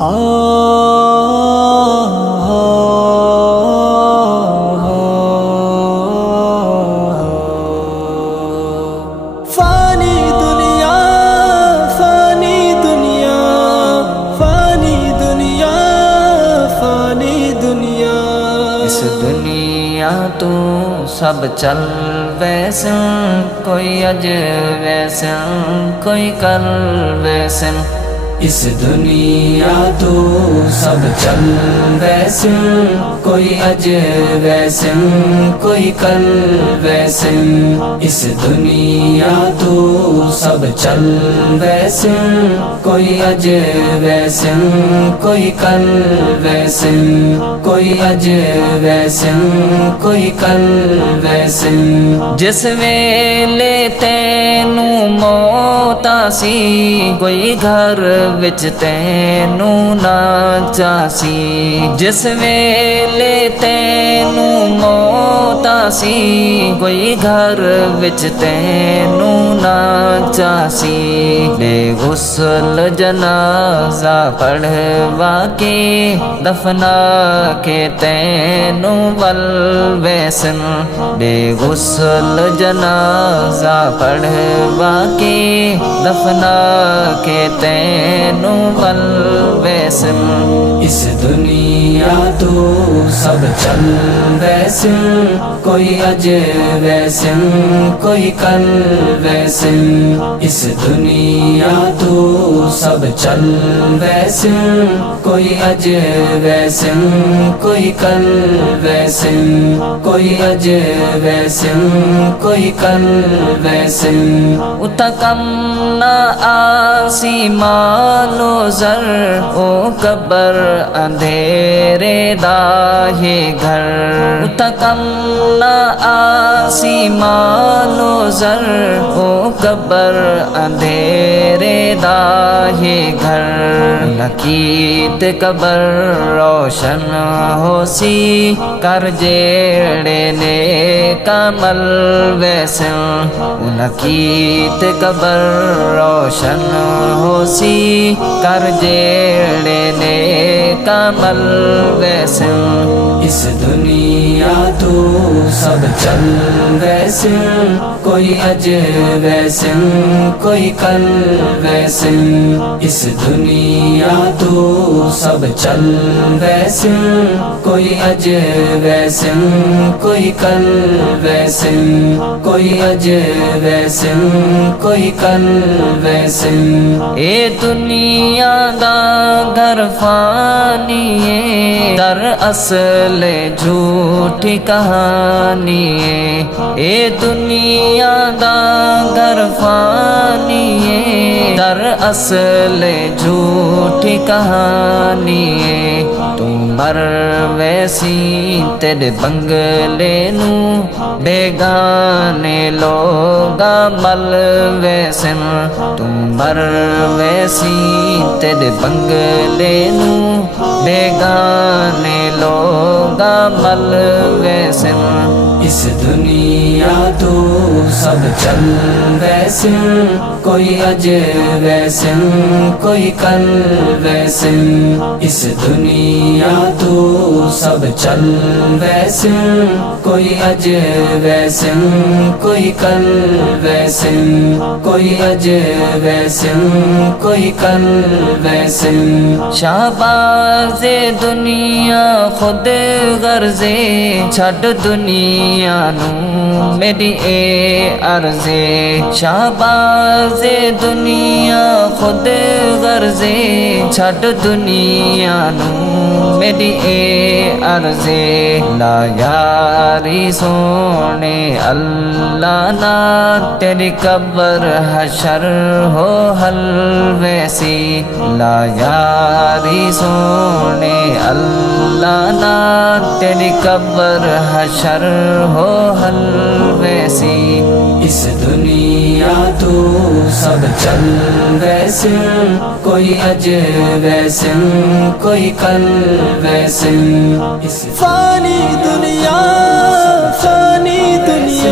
فانی دنیا فانی دنیا فانی دنیا فانی دنیا، اس دنیا تو سب چل ویسن، کوئی اج ویسن کوئی کل ویسن، اس دنیا تو سب چل ویسن، کوئی اج ویسن کوئی کل ویسن، اس دنیا تو سب چل ویسن، کوئی اج ویسن کوئی کل ویسن، کوئی اج ویسن کوئی کل ویسن، جس ویلے تینوں موت آسی، کوئی گھر وچ تینوں نہ چاسی، جس ویلے تینوں موت آسی، کوئی گھر وچ تینوں نہ چاسی، بے غسل جنازہ پڑھوا کے دفنا کے تینوں ول ویسن، بے غسل جنازہ پڑھوا کے دفنا کے تینوں ول ویسن، اس دنیا تو سب چل ویسن، کوئی اج ویسن کوئی کل ویسن، اس دنیا تو سب چل ویسن، کوئی اج ویسن کوئی کل ویسن، کوئی اج ویسن کوئی کل ویسن، اتا کم نہ آسی مال و زر، او قبر اندھیرے دا ہے گھر، اتا کم نہ آسی مال و زر، او قبر اندھیرے دا ہے گھر، لکیت قبر روشن ہو سی، کر جیڑے نیک عمل ویسن، لکیت قبر روشن ہو سی، کر جیڑے نیک عمل ویسن، اس دنیا تو سب چل ویسن، کوئی اج ویسن کوئی کل ویسن، اس دنیا تو سب چل ویسن، کوئی اج ویسن کوئی کل ویسن، کوئی اج ویسن کوئی کل ویسن، اے دنیا دا گھر فانی ہے، در اصل جھوٹی کہانی ہے، اے دنیا دا گھر فانی ہے، در اصل جھوٹی کہانی ہے، تم مر ویسی تیرے بنگلے نو بیگانے لوگا مل ویسن، تم مر ویسی تیرے بنگلے نو بیگانے لوگا مل ویسن، اس دنیا تو سب چل ویسن، کوئی اج ویسن کوئی کل ویسن، اس دنیا تو سب چل ویسن، کوئی اج ویسن کوئی کل ویسن، کوئی اج ویسن کوئی کل ویسن، شہباز دنیا خود غرضے، چھڈ دنیا نو میری اے عرضے، شہباز دنیا خود غرضے، چھڈ دنیا نو میری اے عرضے، لا یاری سونے اللہ نا، تیری قبر حشر ہو حل ویسی، لا یاری سونے اللہ نا، تیری قبر حشر ہو حل ویسی، اس دنیا تو سب چل ویسن، کوئی اج ویسن کوئی کل ویسن، فانی دنیا فانی دنیا